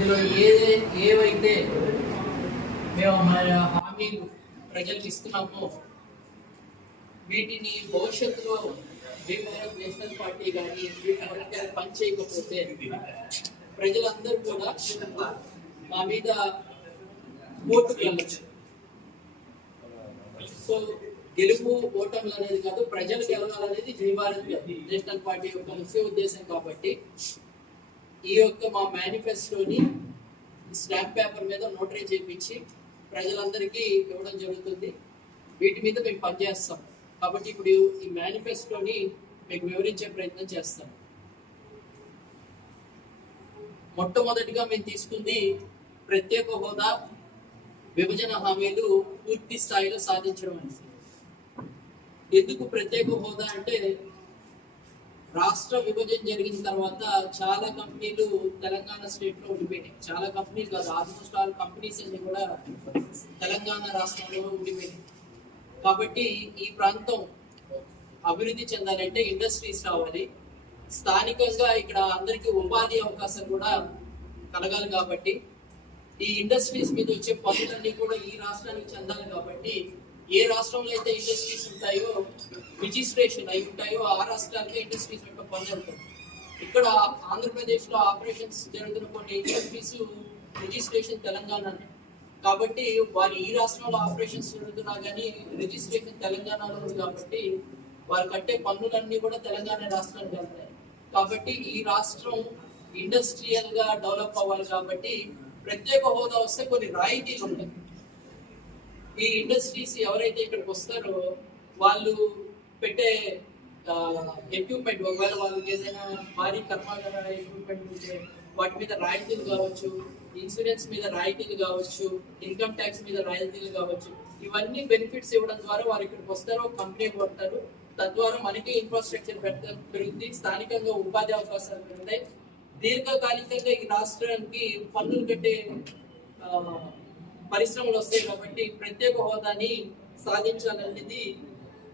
ఇందులో ఏ ఏవైతే మేము మా హామీలు ప్రజలకు ఇస్తున్నామో వీటిని భవిష్యత్తులో భీమవరం నేషనల్ పార్టీ కానీ వీటి పని చేయకపోతే ప్రజలందరూ కూడా మా మీద ఓటు వెళ్ళచ్చు సో గెలుపు ఓటములు అనేది కాదు ప్రజలు గెలవాలనేది జై భారత్ నేషనల్ పార్టీ యొక్క ముఖ్య ఉద్దేశం కాబట్టి ఈ యొక్క మా మేనిఫెస్టోని స్టాంప్ పేపర్ మీద నోటరీ చేయించి ప్రజలందరికీ ఇవ్వడం జరుగుతుంది. వీటి మీద మేము పనిచేస్తాం. కాబట్టి ఇప్పుడు ఈ మేనిఫెస్టోని మీకు వివరించే ప్రయత్నం చేస్తాం. మొట్టమొదటిగా మేము తీసుకుంది ప్రత్యేక హోదా విభజన హామీలు పూర్తి స్థాయిలో సాధించడం అనేది ఎందుకు ప్రత్యేక హోదా అంటే రాష్ట్ర విభజన జరిగిన తర్వాత చాలా కంపెనీలు తెలంగాణ స్టేట్లో ఉండిపోయినాయి. చాలా కంపెనీలు కాదు ఆల్మోస్ట్ ఆల్ కంపెనీస్ అన్ని కూడా తెలంగాణ రాష్ట్రంలో ఉండిపోయినాయి. కాబట్టి ఈ ప్రాంతం అభివృద్ధి చెందాలంటే ఇండస్ట్రీస్ రావాలి. స్థానికంగా ఇక్కడ అందరికీ ఉపాధి అవకాశం కూడా కలగాలి కాబట్టి ఈ ఇండస్ట్రీస్ మీద వచ్చే పనులన్నీ కూడా ఈ రాష్ట్రానికి చెందాలి కాబట్టి ఏ రాష్ట్రంలో అయితే ఇండస్ట్రీస్ ఉంటాయో రిజిస్ట్రేషన్ అయి ఉంటాయో ఆ రాష్ట్రాలకే ఇండస్ట్రీస్ యొక్క పనులు ఉంటుంది ఇక్కడ ఆంధ్రప్రదేశ్లో ఆపరేషన్స్ జరుగుతున్న కొన్ని ఇండస్ట్రీస్ రిజిస్ట్రేషన్ తెలంగాణ కాబట్టి వారు ఈ రాష్ట్రంలో ఆపరేషన్స్ జరుగుతున్నా కానీ రిజిస్ట్రేషన్ తెలంగాణలో ఉంది కాబట్టి వారు కట్టే పన్నులన్నీ కూడా తెలంగాణ రాష్ట్రానికి వెళ్తాయి. కాబట్టి ఈ రాష్ట్రం ఇండస్ట్రియల్గా డెవలప్ అవ్వాలి కాబట్టి ప్రత్యేక హోదా వస్తే కొన్ని రాయితీలు ఉంటాయి. ఈ ఇండస్ట్రీస్ ఎవరైతే ఇక్కడికి వస్తారో వాళ్ళు పెట్టే ఎక్విప్మెంట్ ఒకవేళ వాళ్ళకి ఏదైనా భారీ కర్మాగార ఎక్విప్మెంట్ ఉంటే వాటి మీద రాయితీలు కావచ్చు ఇన్సూరెన్స్ మీద రాయితీలు కావచ్చు ఇన్కమ్ ట్యాక్స్ మీద రాయితీలు కావచ్చు ఇవన్నీ బెనిఫిట్స్ ఇవ్వడం ద్వారా వారు ఇక్కడికి వస్తారు కంపెనీ కొడతారు తద్వారా మనకి ఇన్ఫ్రాస్ట్రక్చర్ పెరుగుతుంది స్థానికంగా ఉపాధి అవకాశాలు పెరుగుతాయి. దీర్ఘకాలికంగా ఈ రాష్ట్రానికి పన్నులు కట్టే పరిశ్రమలు వస్తాయి కాబట్టి ప్రత్యేక హోదాని సాధించాలనేది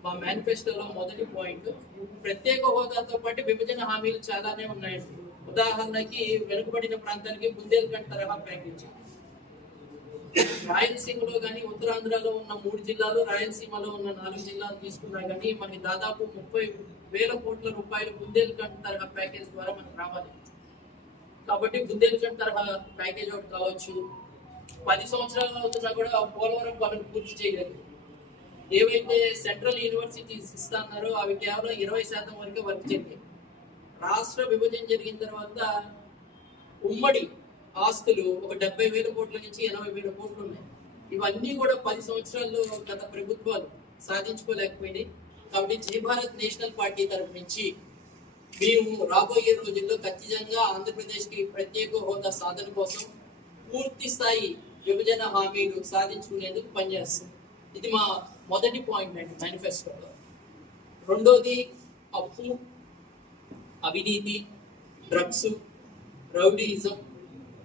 మా మేనిఫెస్టోలో మొదటి పాయింట్ ప్రత్యేక హోదాతో పాటు విభజన హామీలు చాలానే ఉన్నాయండి. ఉదాహరణకి వెనుకబడిన ప్రాంతానికి బుందేల్ఖండ్ తరహా ప్యాకేజ్ రాయలసీమలో కానీ ఉత్తరాంధ్రలో ఉన్న మూడు జిల్లాలు రాయలసీమలో ఉన్న నాలుగు జిల్లాలు తీసుకున్నా కానీ మనకి దాదాపు ముప్పై వేల కోట్ల రూపాయలు బుందేల్ఖండ్ తరహా ప్యాకేజ్ ద్వారా మనకు రావాలి. కాబట్టి బుందేల్ఖండ్ తరహా ప్యాకేజ్ ఒకటి కావచ్చు. పది సంవత్సరాలు అవుతున్నా కూడా పోలవరం పనులు పూర్తి చేయలేదు. ఏవైతే సెంట్రల్ యూనివర్సిటీస్ ఇస్తున్నారో అవి కేవలం ఇరవై శాతం వరకే వర్క్ చేయాలి రాష్ట్ర విభజన జరిగిన తర్వాత ఉమ్మడి ఆస్తులు ఒక డెబ్బై వేల కోట్ల నుంచి ఎనభై వేల కోట్లు ఉన్నాయి. ఇవన్నీ కూడా పది సంవత్సరాల్లో గత ప్రభుత్వాలు సాధించుకోలేకపోయినాయి. కాబట్టి జై భారత్ నేషనల్ పార్టీ తరపు నుంచి మేము రాబోయే రోజుల్లో ఖచ్చితంగా ఆంధ్రప్రదేశ్కి ప్రత్యేక హోదా సాధన కోసం పూర్తి స్థాయి విభజన హామీలు సాధించుకునేందుకు పనిచేస్తాం. ఇది మా మొదటి పాయింట్ అండి మేనిఫెస్టోలో రెండోది అప్పు అవినీతి డ్రగ్స్ రౌడీయిజం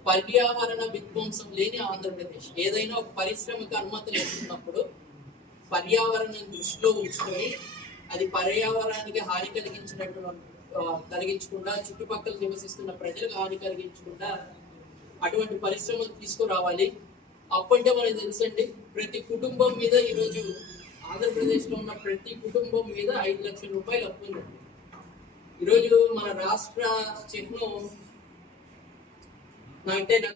పర్యావరణ విధ్వంసం లేని ఆంధ్రప్రదేశ్. ఏదైనా ఒక పరిశ్రమకు అనుమతులు ఇస్తున్నప్పుడు పర్యావరణం దృష్టిలో ఉంచుకొని అది పర్యావరణానికి హాని కలిగించినట్టు కలిగించకుండా చుట్టుపక్కల నివసిస్తున్న ప్రజలకు హాని కలిగించకుండా అటువంటి పరిశ్రమలు తీసుకురావాలి. అప్పంటే మనకు తెలుసండి ప్రతి కుటుంబం మీద ఈరోజు ఆంధ్రప్రదేశ్లో ఉన్న ప్రతి కుటుంబం మీద ఐదు లక్షల రూపాయలు అప్పు ఈరోజు మన రాష్ట్ర చిహ్నం అంటే